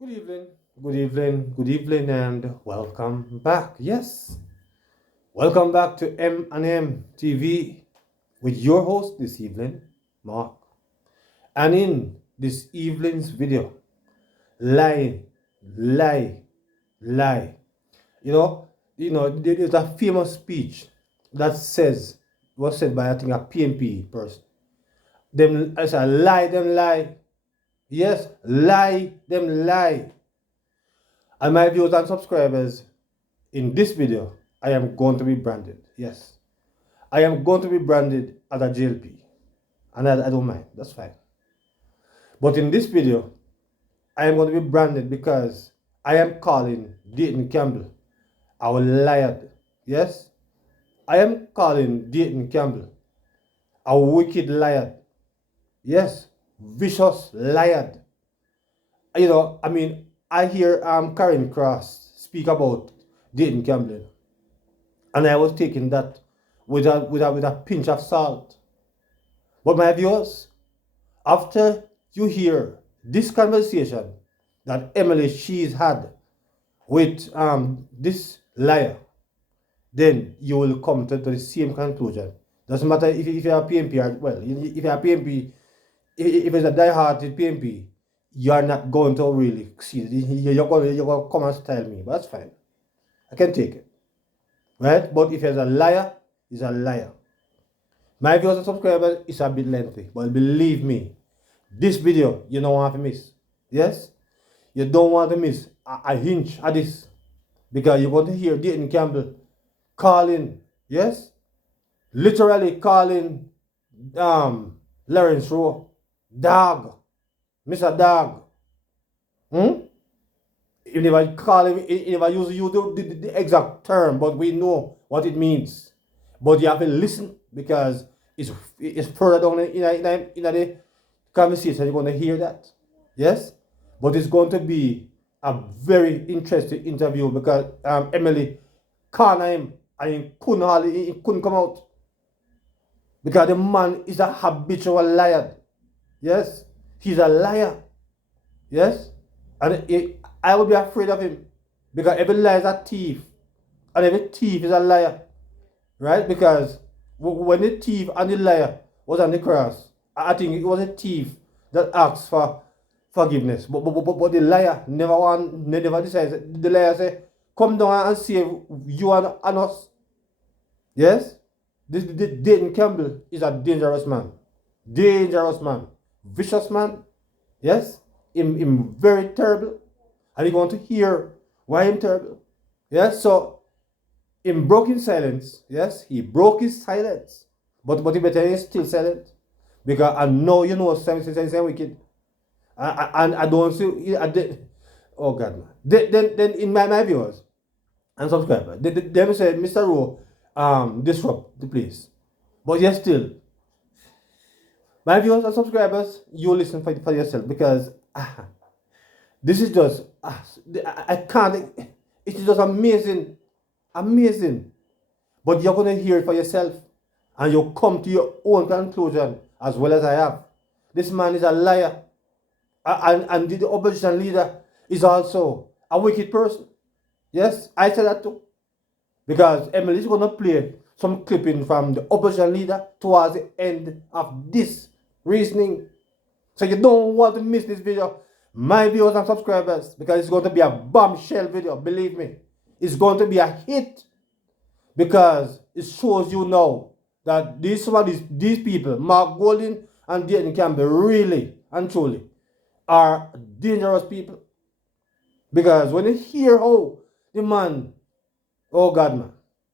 Good evening, good evening, good evening, and welcome back. Yes, welcome back to M&M TV with your host this evening, Mark. And in this evening's video, lie, lie, lie. There's a famous speech that was said by I think a PNP person. Them, I said, lie, them lie. Yes, lie, them lie. And my viewers and subscribers, in this video, I am going to be branded. Yes. I am going to be branded as a JLP. And I don't mind. That's fine. But in this video, I am going to be branded because I am calling Dayton Campbell our liar. Yes. I am calling Dayton Campbell a wicked liar. Yes. Vicious liar. I hear Karen Cross speak about Dayton Campbell. And I was taking that with a pinch of salt. But my viewers, after you hear this conversation that Emily she's had with this liar, then you will come to the same conclusion. Doesn't matter if you're a PMP or, well, if you're a PMP, if it's a die-hearted PMP, you are not going to really see it. You're going to come and style me, but that's fine. I can take it. Right? But if he's a liar, he's a liar. My viewers and subscribers is a bit lengthy, but believe me, this video you don't want to miss. Yes? You don't want to miss a hinge at this. Because you're going to hear Dayton Campbell calling, yes? Literally calling Lawrence Rowe dog. Mr. Dog. You never call him, you never use the exact term, but we know what it means. But you have to listen because it's further down in the conversation. You're going to hear that. Yes? But it's going to be a very interesting interview because Emily cornered him and he couldn't come out. Because the man is a habitual liar. Yes? He's a liar. Yes? And I would be afraid of him. Because every liar is a thief. And every thief is a liar. Right? Because when the thief and the liar was on the cross, I think it was a thief that asked for forgiveness. But the liar never decides. The liar said, come down and save you and us. Yes? This Dayton Campbell is a dangerous man. Dangerous man. Vicious man. Yes? Him very terrible. And you're going to hear why I'm terrible. Yes? So, him broke his silence. Yes? He broke his silence. But he better is still silent. Because I know you know some wicked. And I don't see. Oh God, man. Then in my viewers and subscribers, they say Mr. Rowe disrupt the place. But yet still, my viewers and subscribers, you listen for yourself because this is just I can't. It's just amazing, amazing. But you're gonna hear it for yourself, and you'll come to your own conclusion as well as I have. This man is a liar, and the opposition leader is also a wicked person. Yes, I said that too. Because Emily is going to play some clipping from the opposition leader towards the end of this reasoning. So you don't want to miss this video, my viewers and subscribers, because it's going to be a bombshell video, believe me. It's going to be a hit because it shows you now that these people, Mark Golding and Dayton Campbell, really and truly are dangerous people. Because when you hear how the man, oh God, man.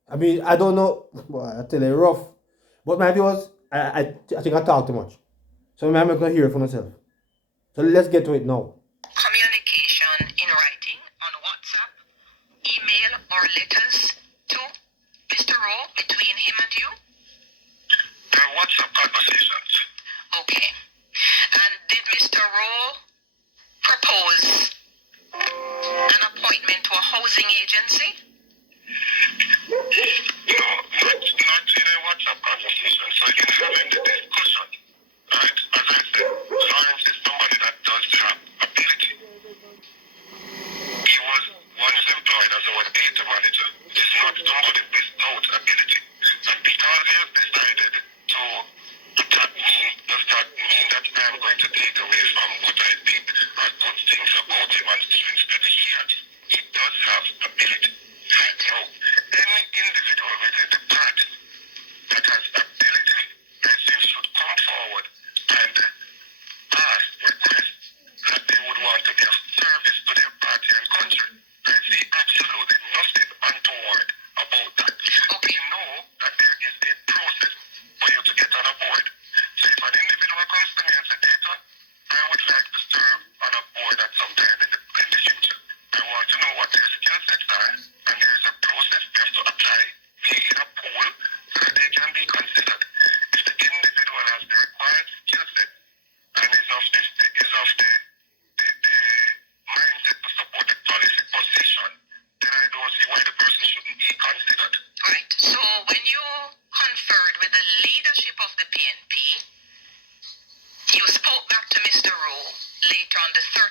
I mean, I don't know. Well, I tell you, rough. But my viewers, I think I talk too much. So I'm not going to hear it for myself. So let's get to it now. Communication in writing on WhatsApp, email, or letters to Mr. Rowe between him and you? There are WhatsApp conversations. Okay. And did Mr. Rowe propose an appointment to a housing agency? No, not in a WhatsApp conversation. So in having the discussion, right? As I said, Lawrence is somebody that does have ability.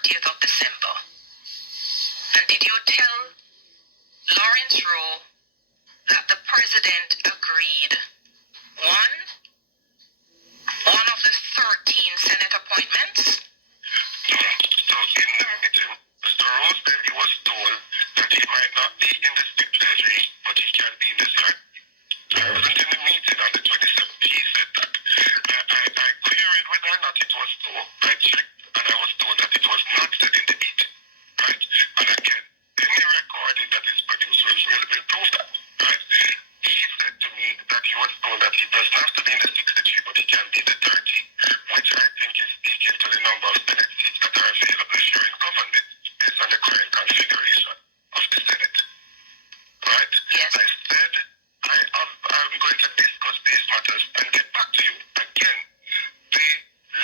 30th of December? And did you tell Lawrence Rowe that the president agreed one of the 13 Senate appointments? So in the meeting, Mr. Rose said he was told that he might not be in the state treasury, but he can be in the Senate. I wasn't in the meeting on the 27th. He said that. I queried whether or not it was so. I checked and I was told that it was not said in the meeting. Right? And again, any recording that is produced will prove that. Right? He said to me that he was told that he doesn't have to be in the 63, but he can be in the 30, which I think is speaking to the number of Senate seats that are available sharing government based on the current configuration of the Senate. Right? Yes. I said I'm going to discuss these matters and get back to you. Again, the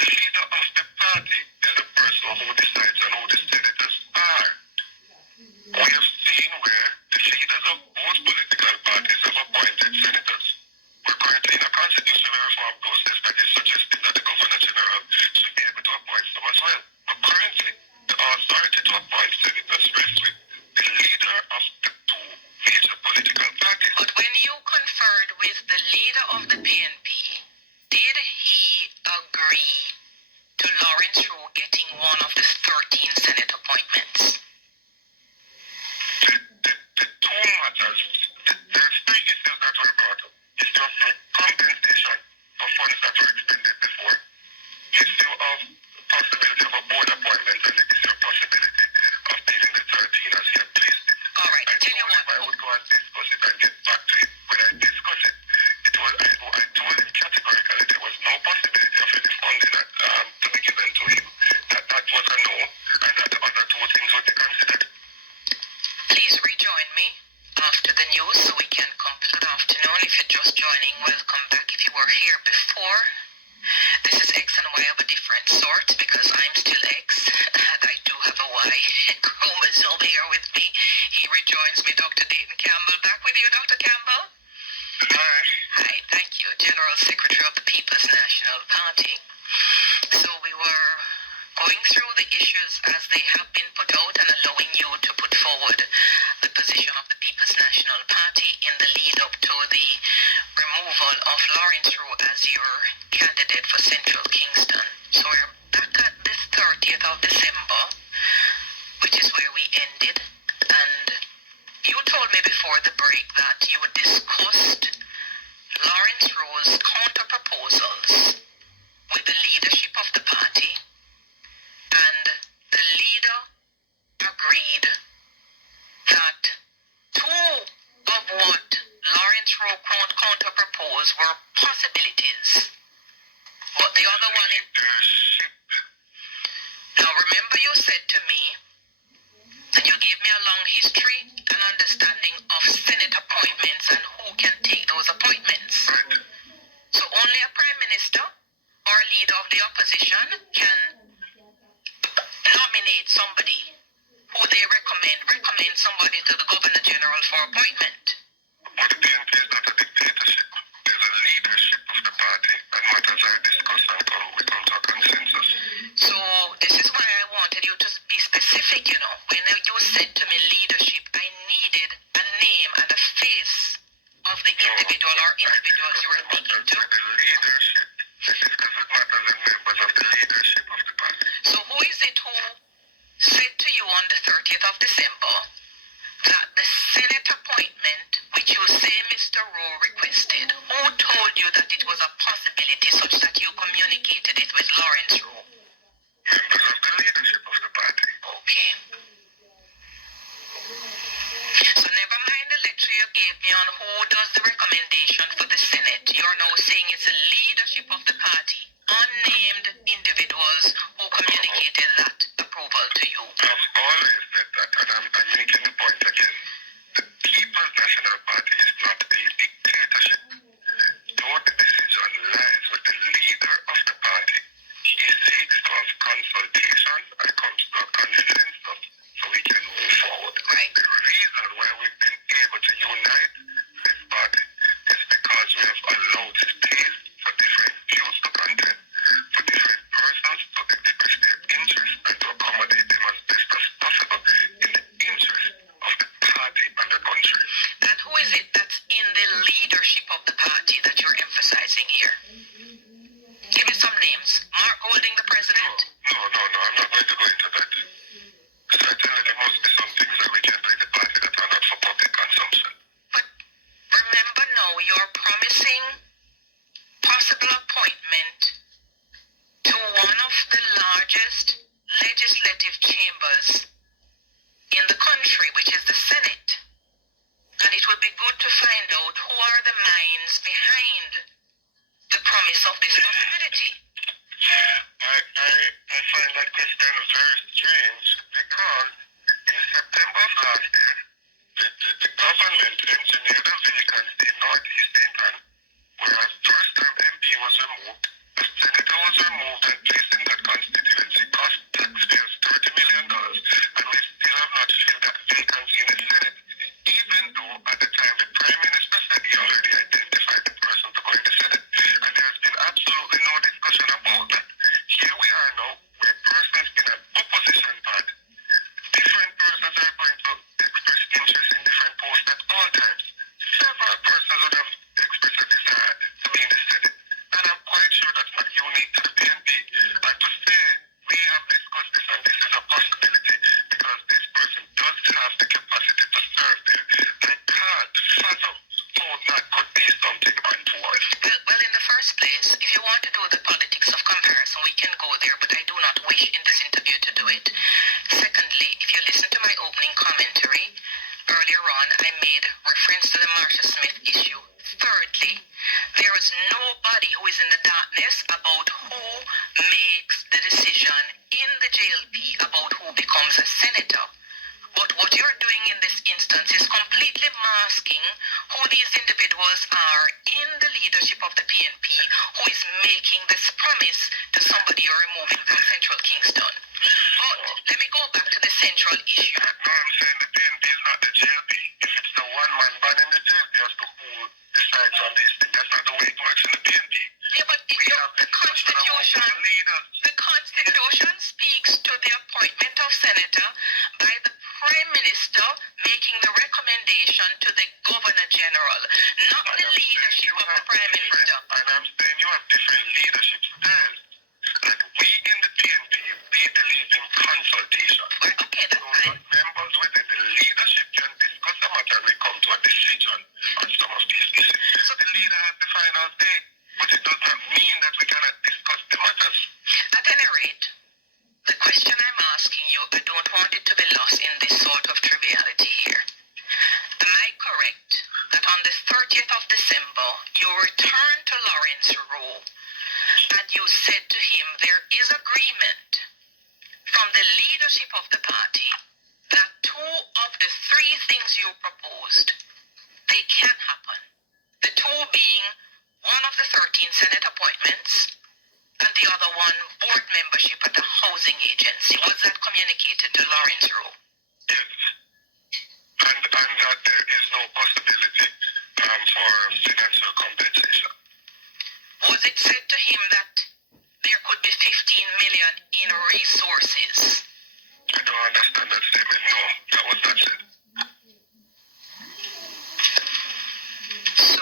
leader of the party is the person who decides on who the senators are. We have seen where the leaders of both political parties have appointed senators. We're currently in a constitutional reform process that is suggesting that the Governor General should be able to appoint some as well. But currently, the authority to appoint senators rests with the leader of the two major political parties. But when you conferred with the leader of the PNP, did he agree to Lawrence Rowe getting one of the 13 Senate appointments? The two matters, there's three issues that were brought up. Issue of compensation for funds that were expended before. Issue of possibility of a board appointment and the issue of possibility of dealing the 13 as he had placed it. All right, I tell you told him I what. would go and discuss it and get back to it. When I discussed it, I told him categorically there was no possibility of any funding to be given to him. That was a no, and that the other two things would be considered. Please rejoin me after the news so we can conclude afternoon. If you're just joining, welcome back. If you were here before, this is X and Y of a different sort because I'm still X and I do have a Y chromosome here with me. He rejoins me, Dr. Dayton Campbell. Back with you, Dr. Campbell. Hi. Hi, thank you. General Secretary of the People's National Party. So we were going through the issues as they have been put out and allowing you to put forward the position of the People's National Party in the lead up to the removal of Lawrence Rowe as your candidate for Central Kingston. So we're back at the 30th of December, which is where we ended. And you told me before the break that you discussed Lawrence Rowe's counter proposals with the leadership of the party, and the leader agreed that two of what Lawrence Rowe counter proposed were possibilities, but the other one in... Now remember you said to me, and you gave me a long history and understanding of Senate appointments and who can take those appointments. So only a Prime Minister or leader of the opposition can nominate somebody who they recommend somebody to the Governor General for appointment. But the PNP is not a dictatorship. There's a leadership of the party, and matters are discussed and we come to a consensus. So this is why I wanted you to be specific, you know. When you said to me leadership, I needed a name and a face of the individual or individuals you were thinking to. The leadership. I discuss with matters and members of the leadership of the party. So who is it who said to you on the 30th of December that the Senate appointment, which you say Mr. Rowe requested, who told you that it was a possibility such that you communicated it with Lawrence Rowe? Members of the leadership of the party. Okay. So never mind the lecture you gave me on who does the recommendation for the Senate. You're now saying it's the leadership of the party, unnamed individuals who communicated that approval to you. I've always said that, and I'm making the point again. The People's National Party is not a dictatorship. Though the decision lies with the leader of the party, he seeks to have consultation and comes to a consensus so we can move forward. Right. The reason why we've been able to unite this party is because we have allowed space for different views to contend, for different persons to express their interest and to accommodate them and we still have not filled that vacancy in the Senate. Even though at the time the Prime Minister said he already identified the person to go in the Senate, and there's been absolutely no discussion about that. Here we are now, where persons in an opposition part, different persons are going to express interest in different posts at all times. Several persons would have expressed a desire to be in the Senate, and I'm quite sure that's not unique to the PNP. And to say we have discussed this and this is a possibility because this person does have the capacity to serve there, I can't fathom how that could be something untoward. Well, in the first place, if you want to do the politics of comparison, we can go there, but I do not wish in this interview to do it. Secondly, if you listen to my opening commentary, earlier on I made reference to the Marsha Smith issue. Thirdly, there is nobody who is in the darkness about who makes the decision in the JLP about who becomes a senator. But what you're doing in this instance is completely masking who these individuals are in the leadership of the PNP who is making this promise to somebody you're removing from Central Kingston. But let me go back to the central issue. No, I'm saying the PNP is not the JLP. If it's the one-man band in the JLP as to who decides on these things, that's not the way it works in the PNP. Yeah, but the Constitution speaks to the appointment of senator by the Prime Minister making the recommendation to the Governor General, not the leadership of the Prime Minister. And I'm saying you have different leadership styles. And we in the PNP, we believe in consultation. Okay, that's fine. Members within the leadership can discuss a matter and we come to a decision on some of these issues. So the leader has the final say, but it does not mean that we cannot discuss the matters. At any rate, the question I'm asking you, I don't want it to be lost in this sort of triviality here. Am I correct that on the 30th of December, you returned to Lawrence Rowe and you said to him there is agreement from the leadership of the party that two of the three things you proposed, they can happen. The two being one of the 13 Senate appointments and the other one board membership at the housing agency. Was that communicated to Lawrence Rowe? Yes. And that there is no possibility for financial compensation. Was it said to him that there could be 15 million in resources? I don't understand that statement. No, that was not said. So,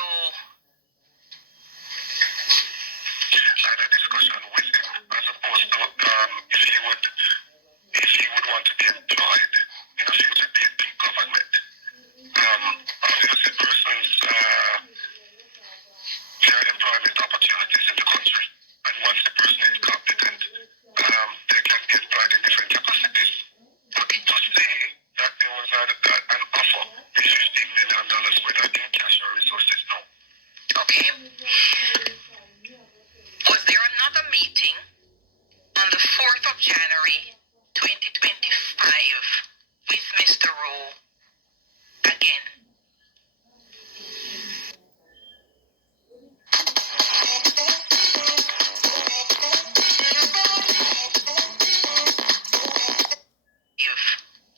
I had a discussion with him as opposed to if he would want to be employed in a future PNP government. Obviously persons there are employment opportunities in the country, and once the person is competent, they can be employed in different capacities. But to say that there was an offer of $15 million whether in cash or resources, no. okay. Was there another meeting on the 4th of January 2025 with Mr. Rowe again?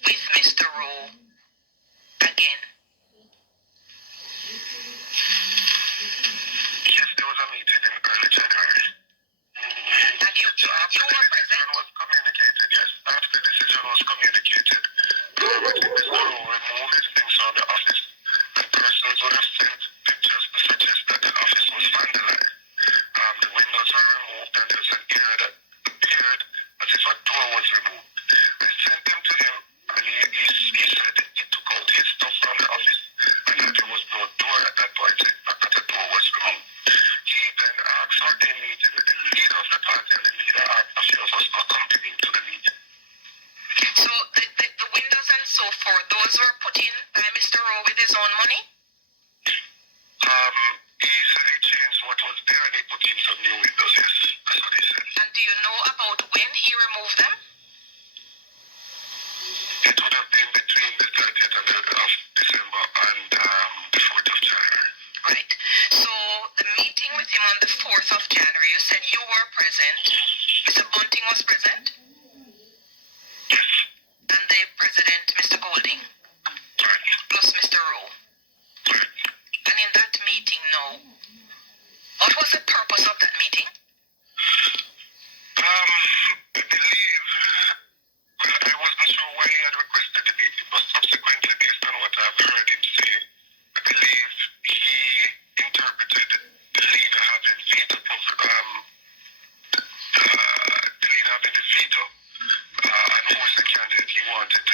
With Mr. Rowe again? Yes, there was a meeting in early January. And you were present? Was communicated, yes. After the decision was communicated, I think Mr. Rowe removed his things from the office, and persons would have sent pictures to suggest that the office was vandalized. The windows were removed, and there was an area that appeared as if a door was removed. I sent them to him, and he said he took out his stuff from the office, and that there was no door at that point, that a door was removed. He then asked for a meeting with the leader of the party, and the leader asked a few of us to accompany him to the meeting. So the windows and so forth, those were put in by Mr. Rowe with his own money? He said he changed what was there and he put in some new windows, yes. That's what he said. And do you know about when he removed them? It would have been between the 30th of December and the 4th of January. Right. So the meeting with him on the 4th of January, you said you were present. Mr. Bunting was present? Yes. And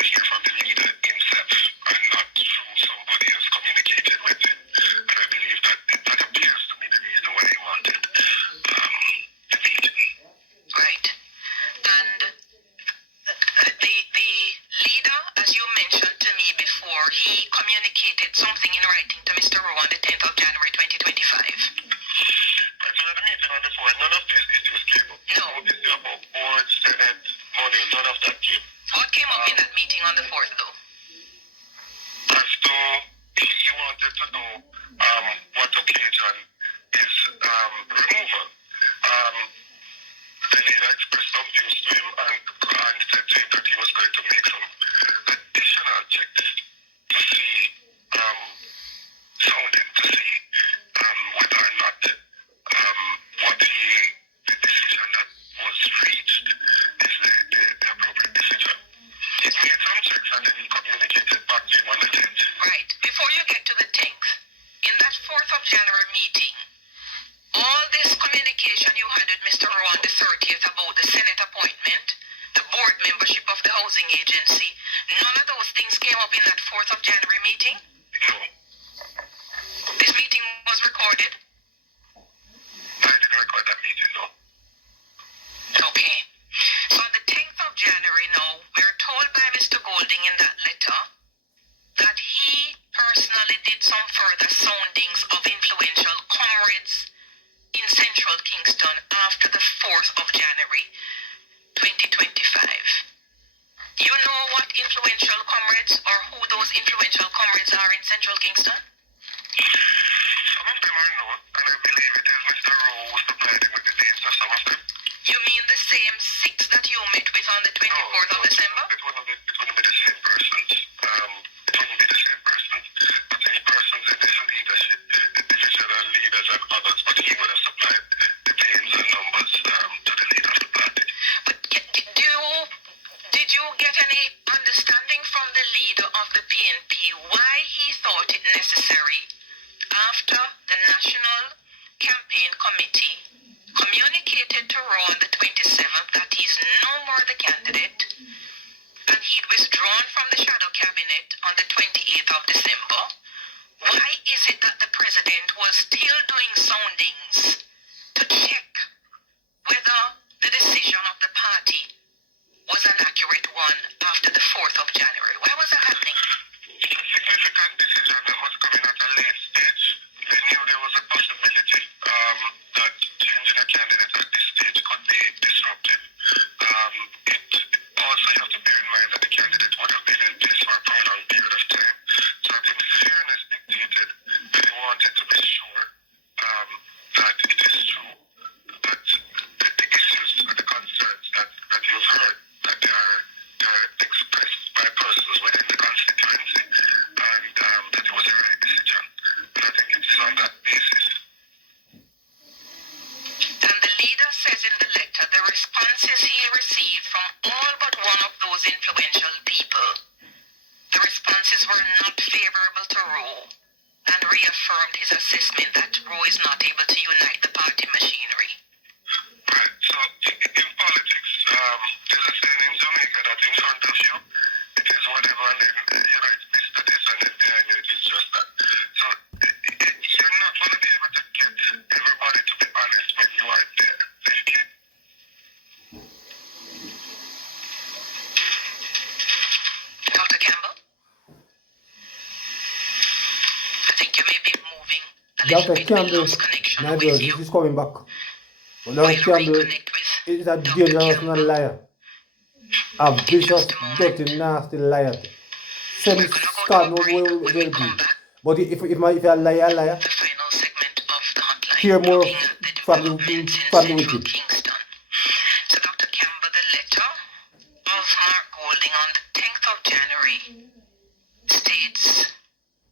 hear from the leader himself and not through somebody else communicated with him. And I believe that appears to be the reason why he wanted the meeting. Right. And the leader, as you mentioned to me before, he communicated something in writing to Mr. Rowe on the 10th of January 2025. Right, so at the meeting on the 4th, none of these issues came up. No. No issue about board, Senate, money, none of that came. What came up in that meeting on the 4th, though? As to he wanted to know what occasion his removal. The leader expressed some views to him and said to him that he was going to make some additional checks to see sounding to see whether or not what the decision that was reached is the appropriate decision. He made some checks and then he communicated back to him on the 10th. Right. Before you get to the 10th, in that 4th of January meeting, all this communication you had with Mr. Rowe on the 30th about the Senate appointment, the board membership of the housing agency, none of those things came up in that 4th of January meeting? No, This meeting was recorded? I didn't record that meeting, no. Okay. So on the 10th of January now, we're told by Mr. Golding in that letter that he personally did some further soundings of influential comrades in central Kingston after the 4th of January 2025. You know what influential comrades or who those influential comrades are in central Kingston? Some of them are known, and I believe it is Mr. Rowe who supplied him with the names of some of them. You mean the same 6 that you met with on the 24th of December? It wouldn't be the same persons. It wouldn't be the same persons. But any persons in this leadership, the divisional leaders and others, but he would have supplied the names and numbers to the leader of the party. But did you get any understanding from the leader of the PNP why he thought it necessary after the National Campaign Committee communicated to Rowe on the 27th that he's no more the candidate and he'd withdrawn from the shadow cabinet on the 28th of December? Why is it that the president was still doing soundings to check whether the decision of the party was an accurate one after the 4th of January? Why was that happening? It's a significant decision that was coming at a late stage. They knew there was a possibility that changing a candidate at this stage could be disruptive. Also, you have to bear in mind that the candidate would have been in place for a prolonged period of time. So I think fairness dictated that they wanted to be sure that it is true that the issues and the concerns that you've heard, that they are expressed by persons within the constituency, and that it was the right decision. And I think it is on that basis. And the leader says in the letter the responses he received from all but one of those influential people, the responses were not favorable to Rowe and reaffirmed his assessment that Rowe is not able to unite the party machinery. Right. So in politics, there's a saying in Jamaica that in front of you, it is whatever, and then it's Mr. This, and then behind you, it is just that. So you're not going to be able to get everybody to be honest when you are there. Dr. Campbell? I think you may be moving a little Dr. bit. We Campbell, lost connection my with brother, you. this is coming back. But We'll Dr. Campbell reconnect with is a Dr. dangerous Campbell. and a liar. A vicious, dirty, nasty liar. Same We're going to go God to a knows break. where When they'll we be. come back, But if you're a liar, the final segment of the hotline, hear more looking at the from developments in the central wicked. Kingston. So Dr. Campbell, the letter of Mark Golding on the 10th of January states,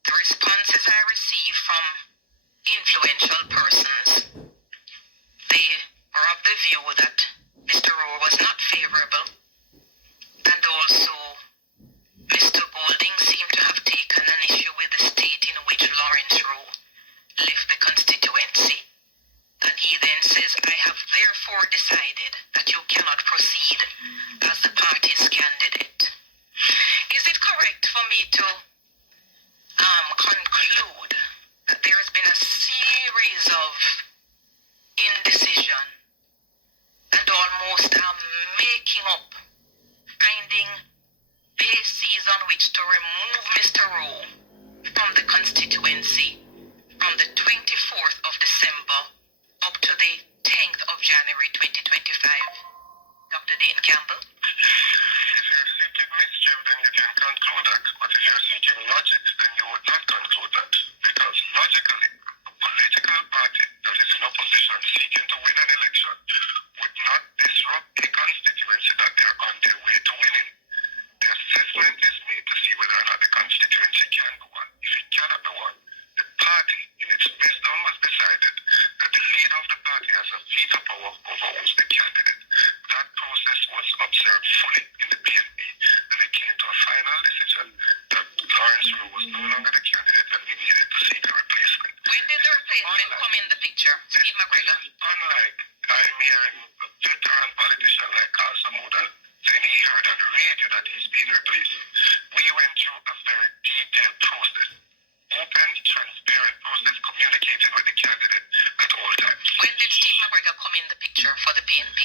the responses I received from influential persons, they were of the view that Mr. Rowe was not favorable, and also Mr. Golding seemed to have taken an issue with the state in which Lawrence Rowe left the constituency. And he then says, I have therefore decided that you cannot proceed as the party's candidate. me to conclude that there has been a series of indecision and almost making up, finding bases on which to remove Mr. Rowe from the constituency from the 24th of December up to the 10th of January 2025. Dr. Dayton Campbell? If you're seeking mischief, then you can conclude that. But if you're seeking logic, then you would not conclude that. Because logically, a political party that is in opposition seeking to win an election would not disrupt a constituency that they're on their way to winning. The assessment is made to see whether or not the constituency can go on. If it cannot go on, the party, in its wisdom, has decided that the leader of the party has a veto power over who's the candidate. That process was observed fully in the PNP, and it came to a final decision that Lawrence Rowe was no longer the candidate and we needed to seek a replacement. When did the replacement come in the picture, Steve McGregor? Unlike I'm hearing a veteran politician like Carl Samuda saying he heard on the radio that he's been replaced. We went through a very detailed process. Open, transparent process, communicating with the candidate at all times. When did Steve McGregor come in the picture for the PNP?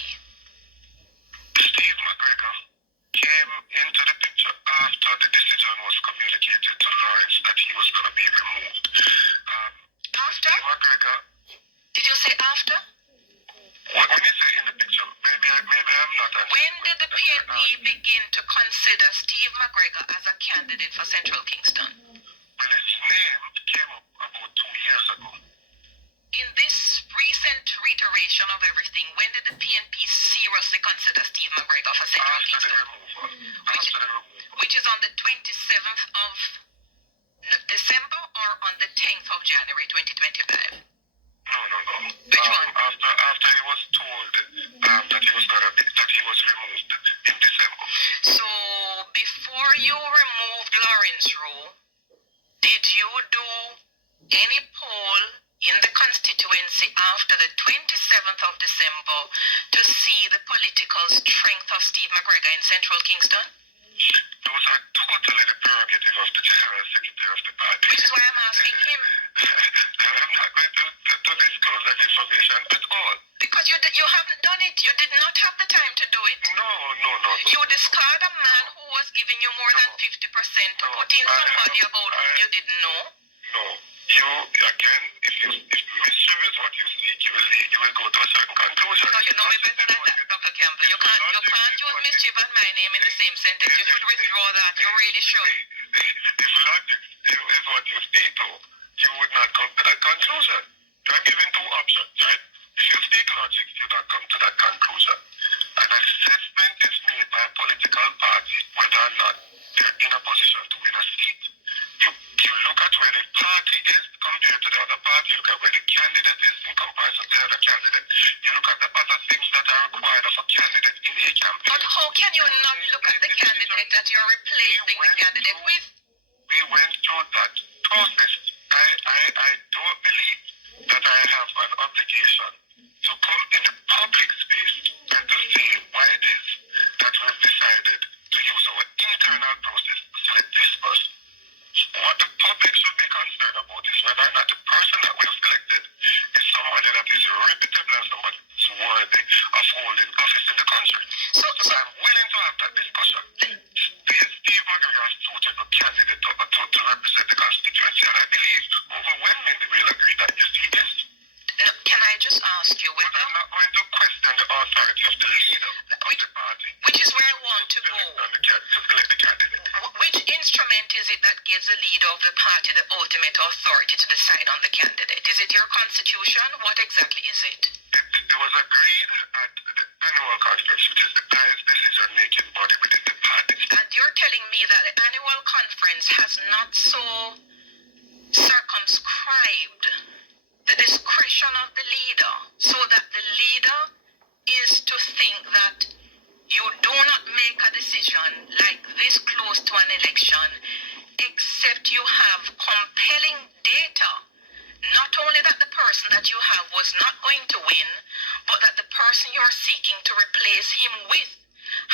Steve McGregor came into the picture after the decision was communicated to Lawrence that he was going to be removed. After? Steve McGregor. Did you say after? When you say in the picture, maybe I'm not. When did the PNP begin to consider Steve McGregor as a candidate for Central Kingston? Well, his name came up about 2 years ago. In this recent reiteration of everything, when did the PNP seriously consider Steve McGregor for Central After the Kingston? removal. After the removal. Which is on the 27th of December or on the 10th of January 2025? No. Which one? After he was told that he was removed in December. So before you removed Lawrence Rowe, did you do any poll in the constituency after the 27th of December to see the political strength of Steve McGregor in Central Kingston? Those are totally the prerogative of the General Secretary of the party. Which is why I'm asking him. I'm not going to disclose that information at all. Because you haven't done it. You did not have the time to do it. No. You discard a man who was giving you more than 50% to put in somebody about whom you didn't know. No. You, again, if mischief is what you seek, you will go to a certain conclusion. No, you know me better than that, Dr. Campbell. You can't use mischief and my name in the same sentence. You should withdraw that. You really should. If logic is what you speak to, you would not come to that conclusion. You're given two options, right? If you speak logic, you don't come to that conclusion. An assessment is made by a political party whether or not they're in a position to win a seat. You look at where the party is compared to the other party. You look at where the candidate is in comparison to the other candidate. You look at the other things that are required of a candidate in a campaign. But how can you not look at the candidate that you're replacing the candidate with? We went through that process. I don't believe that I have an obligation to come in the public space and to say why it is that we've decided to use our internal process to select this person. What the public should be concerned about is whether or not the person that we have selected is somebody that is reputable and somebody that is worthy of holding office in the country. So I'm willing to have that discussion. Steve McGregor has chosen a candidate to represent the constituency, and I believe overwhelmingly will agree that yes, he is. Can I just ask you whether... But I'm not going to question the authority of the leader of the party. Which is where I want to go. To select the candidate. Which instrument is it that gives the leader of the party the ultimate authority to decide on the candidate? Is it your constitution? What exactly is it? It was agreed at the annual conference, which is the highest decision-making body within the party. And you're telling me that the annual conference has not so circumscribed the discretion of the leader so that the leader is to think that you do not make a decision like this close to an election except you have compelling data. Not only that the person that you have was not going to win, but that the person you're seeking to replace him with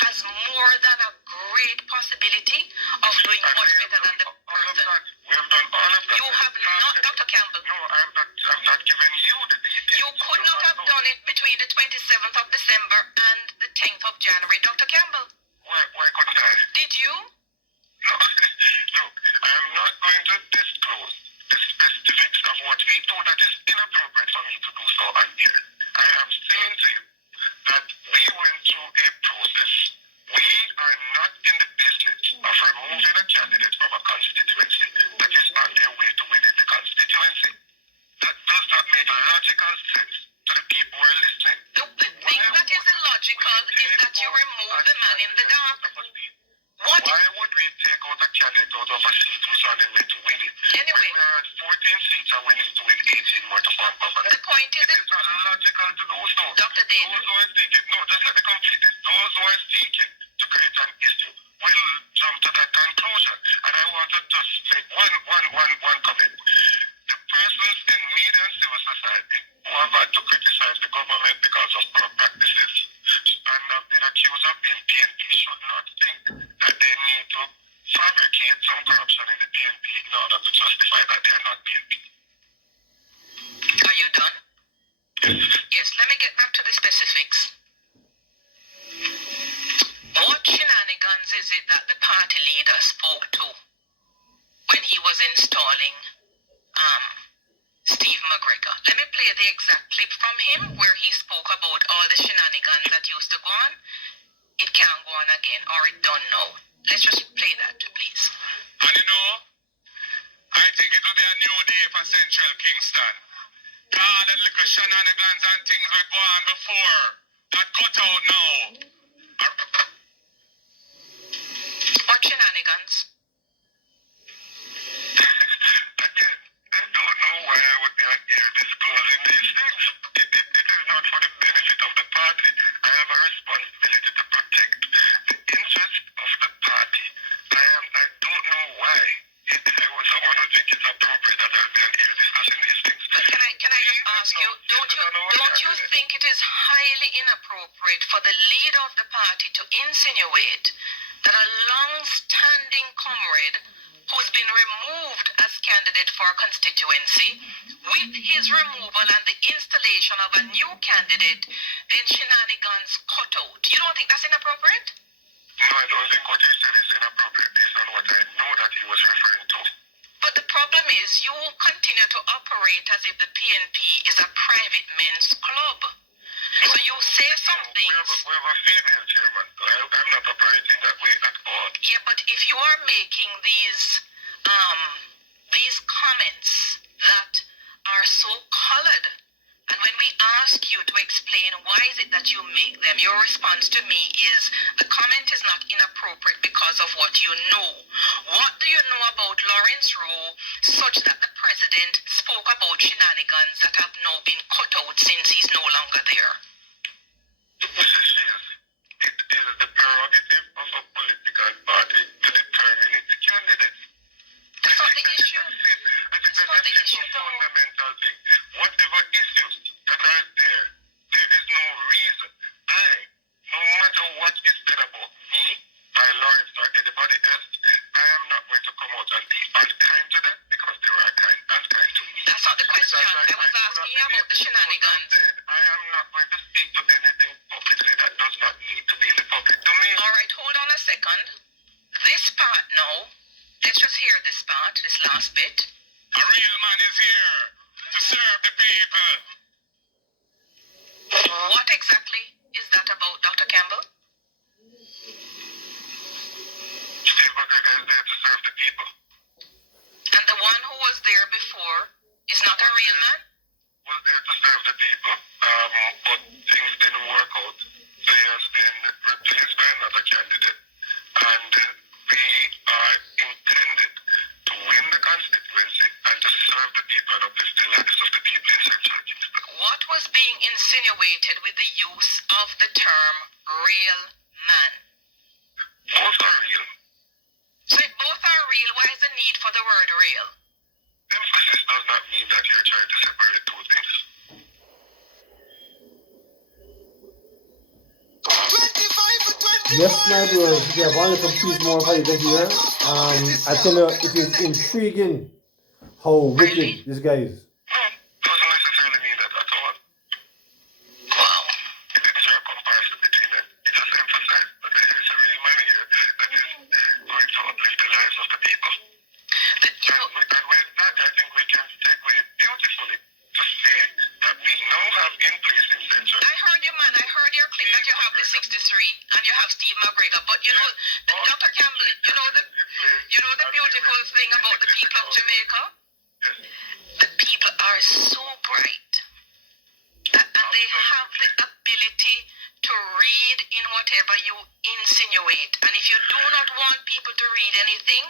has more than a great possibility of doing much better than the person. We have done all of that. You have not, Dr. Campbell. No, I'm not giving you the details. You could not have done it between the 27th of December and the 10th of January, Dr. Campbell. Why couldn't I? Did you? No, look, I am not going to disclose the specifics of what we do that is inappropriate for me to do so on here. I am saying to you that we went through a process. We are not in the business of removing a candidate from a constituency that is on their way to winning the constituency. That does not make logical sense to the people who are listening. The thing that is illogical is that you remove the man in the dark. What? Why would we take out a candidate out of a seat who's on their way to win it? Anyway. When we're at 14 seats and we need to win 18 more to form government. The point is, it is not logical to do so. Dr. Dayton. Those who are seeking, no, just let me complete this. Those who are seeking to create an issue will jump to that conclusion. And I want to just make one comment. The persons in media and civil society who have had to criticize the government because of corrupt practices and have been accused of being PNP should not think that they need to fabricate some corruption in the PNP in order to justify that they are not PNP. Are you done? Yes, let me get back to the specifics. What shenanigans is it that the party leader spoke to when he was installing Steve McGregor? Let me play the exact clip from him where he spoke about all the shenanigans that used to go on. It can't go on again, or it don't know. Let's just play that, please. And you know, I think it will be a new day for Central Kingston. God, the little shenanigans and things were going on before. That cut out now. What shenanigans? Again, I don't know why I would be out here disclosing these things. It is not for the benefit of the party. I have a responsibility to protect the interest of the party. I don't know why. I was someone who thinks it's appropriate that I'll be out here discussing these things. But can I just ask you, don't you think it is highly inappropriate for the leader of the party to insinuate that a long-standing comrade who's been removed as candidate for a constituency, with his removal and the installation of a new candidate, then shenanigans cut out? You don't think that's inappropriate? No, I don't think what he said is inappropriate based on what I know that he was referring to. But the problem is you continue to operate as if the PNP is a private men's club. So you say some things. We have a female chairman. I'm not operating that way at all. Yeah, but if you are making these comments that are so colored, and when we ask you to explain why is it that you make them, your response to me is the comment is not inappropriate because of what you know. What do you know about Lawrence Rowe such that the president spoke about shenanigans that have now been cut out since he's no longer there? Mrs. Shields, it is the prerogative of a political party to determine its candidates. That's not the issue. I think that's a fundamental thing. Whatever issues that are there, there is no reason. No matter what is said about me, by Lawrence or anybody else, I am not going to come out and be unkind to them because they were unkind to me. That's not the question. I was asking you about the shenanigans. I am not going to speak to anything publicly that does not need to be in the public domain. All right, hold on a second. This part now, let's just hear this part, this last bit. A real man is here to serve the people. What exactly is that about, Dr. Campbell? Steve McGregor is there to serve the people. And the one who was there before is not a real man? Was there to serve the people, but things didn't work out. So he has been replaced by another candidate. And we are intended to win the constituency and to serve the people and uplift the lives of the people in Central Kingston. What was being insinuated with the use of the term real man? Both are real. So if both are real, why is the need for the word real? Emphasis does not mean that you're trying to separate two things. 25 for 20. Yes, my viewers, we have one little piece more for you to hear. I tell you, it is intriguing how Really? wicked this guy is. Doesn't necessarily mean that at all. Wow. It is a comparison between them. It just emphasizes that there is a real man here that is going to uplift the lives of the people. And with that, I think we can segue beautifully to say that we now have in place in Central. I heard you, man. I heard your clip that you have the 63 and you have Steve McGregor. But you know, Dr. Campbell, you know the beautiful thing about the people of Jamaica? The people are so bright. And they have the ability to read in whatever you insinuate. And if you do not want people to read anything,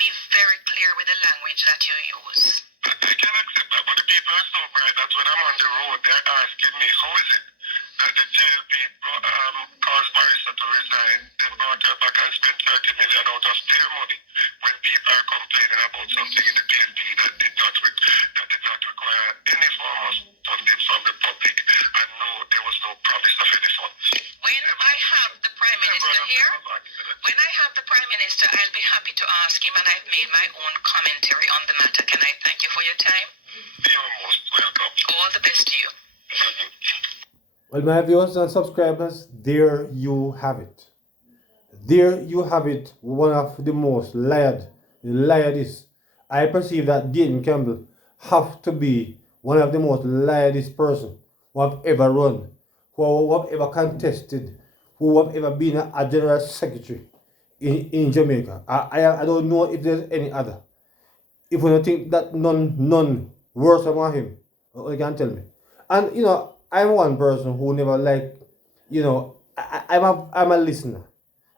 be very clear with the language that you use. I can accept that, but the people are so bright that when I'm on the road, they're asking me, how is it that the JLP caused Marissa to resign, then brought her back and spent 30 million out of their money when people are complaining about something in the PNP that did not require any form of funding from the public, and no, there was no promise of any funds. When I have the Prime Minister here, I'll be happy to ask him, and I've made my own commentary on the matter. Can I thank you for your time? You're most welcome. All the best to you. Well, my viewers and subscribers, there you have it. There you have it, one of the most liardest. I perceive that Dayton Campbell have to be one of the most liardest person who have ever run, who have ever contested, who have ever been a general secretary in Jamaica. I don't know if there's any other. If you don't think that none worse than him, you can tell me. And you know, I'm one person who never I'm a listener,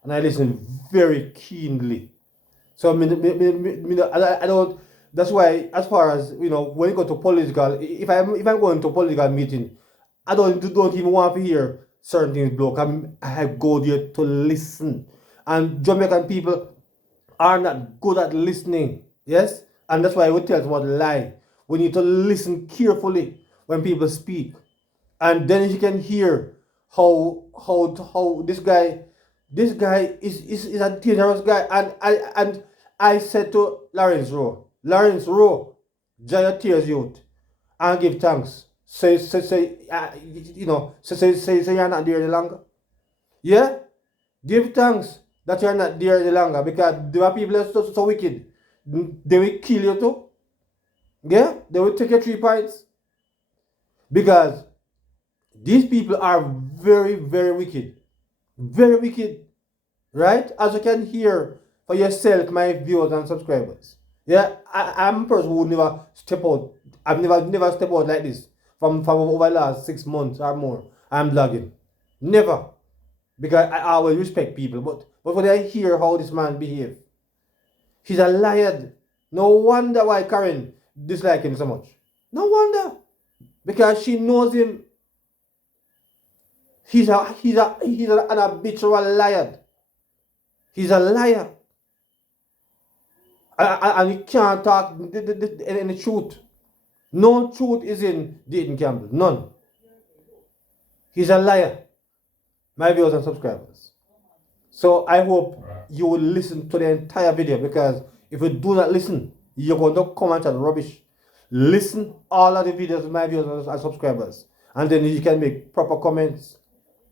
and I listen very keenly. So I don't. That's why, as far as when you go to political, if I'm going to a political meeting, I don't even want to hear certain things, bloke. I go there to listen, and Jamaican people are not good at listening. Yes, and that's why I would tell someone lie. We need to listen carefully when people speak, and then you can hear how this guy is a dangerous guy. And I said to Lawrence Rowe, Jaya tears youth and give thanks. Say you're not there any longer. Yeah, give thanks that you're not there any longer, because there are people that are so wicked. They will kill you too. Yeah, they will take your 3 points, because these people are very, very wicked. Very wicked. Right? As you can hear for yourself, my viewers and subscribers. Yeah, I'm a person who never step out. I've never stepped out like this from over the last 6 months or more. I'm blogging. Never. Because I always respect people. But when I hear how this man behave, he's a liar. No wonder why Karen dislike him so much. No wonder. Because she knows him. He's an habitual liar. He's a liar. And he can't talk any truth. No truth is in Dayton Campbell. None. He's a liar. My viewers and subscribers. So I hope you will listen to the entire video, because if you do not listen, you're going to comment on rubbish. Listen all of the videos, my viewers and subscribers, and then you can make proper comments.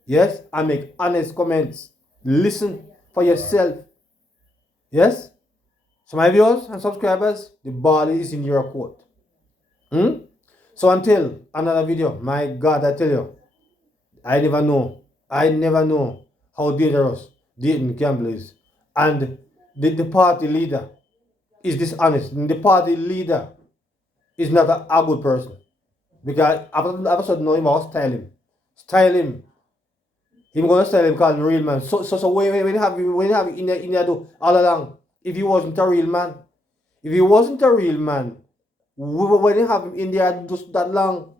Yes, and make honest comments. Listen for yourself. Yes? So my viewers and subscribers, the ball is in your court. So until another video, my God, I tell you, I never know how dangerous Dayton Campbell is. And the party leader is dishonest. And the party leader is not a good person. Because after a sudden, no, he must style him. He's going to style him, call him real man. So when you have in there all along, if he wasn't a real man, when you have him in there just that long,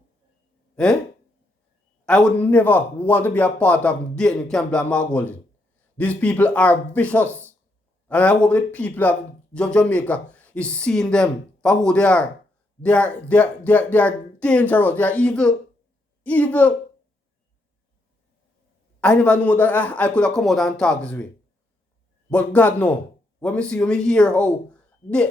I would never want to be a part of Dayton Campbell and Mark Golding. These people are vicious, and I hope the people of Jamaica is seeing them for who they are. They are dangerous. They are evil. I never knew that I could have come out and talk this way. But God know. When me hear how the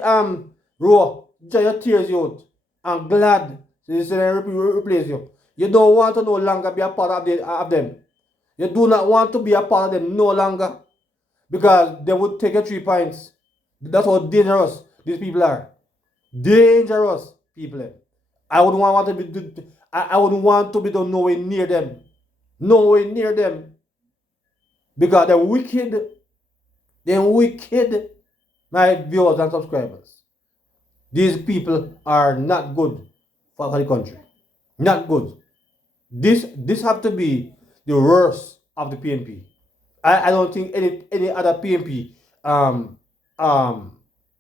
Rowe just tears you out. I'm glad they replace you. You don't want to no longer be a part of them. You do not want to be a part of them no longer. Because they would take your 3 points. That's how dangerous these people are. Dangerous people. I wouldn't want to be I wouldn't want to be done nowhere near them. Nowhere near them. Because they're wicked. They're wicked, my viewers and subscribers. These people are not good for the country. Not good. This have to be the worst of the PNP. I don't think any other PNP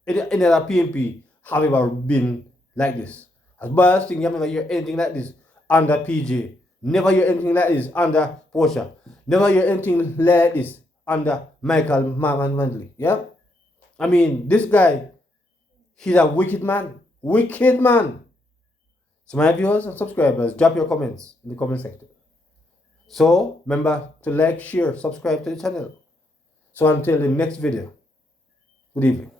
any other PNP have ever been like this. As bad as thing, you have never hear anything like this under PJ. Never hear anything like this under Portia. Never hear anything like this under Michael Manley. Yeah? I mean, this guy, he's a wicked man. Wicked man. So my viewers and subscribers, drop your comments in the comment section. So remember to like, share, subscribe to the channel. So until the next video, good evening.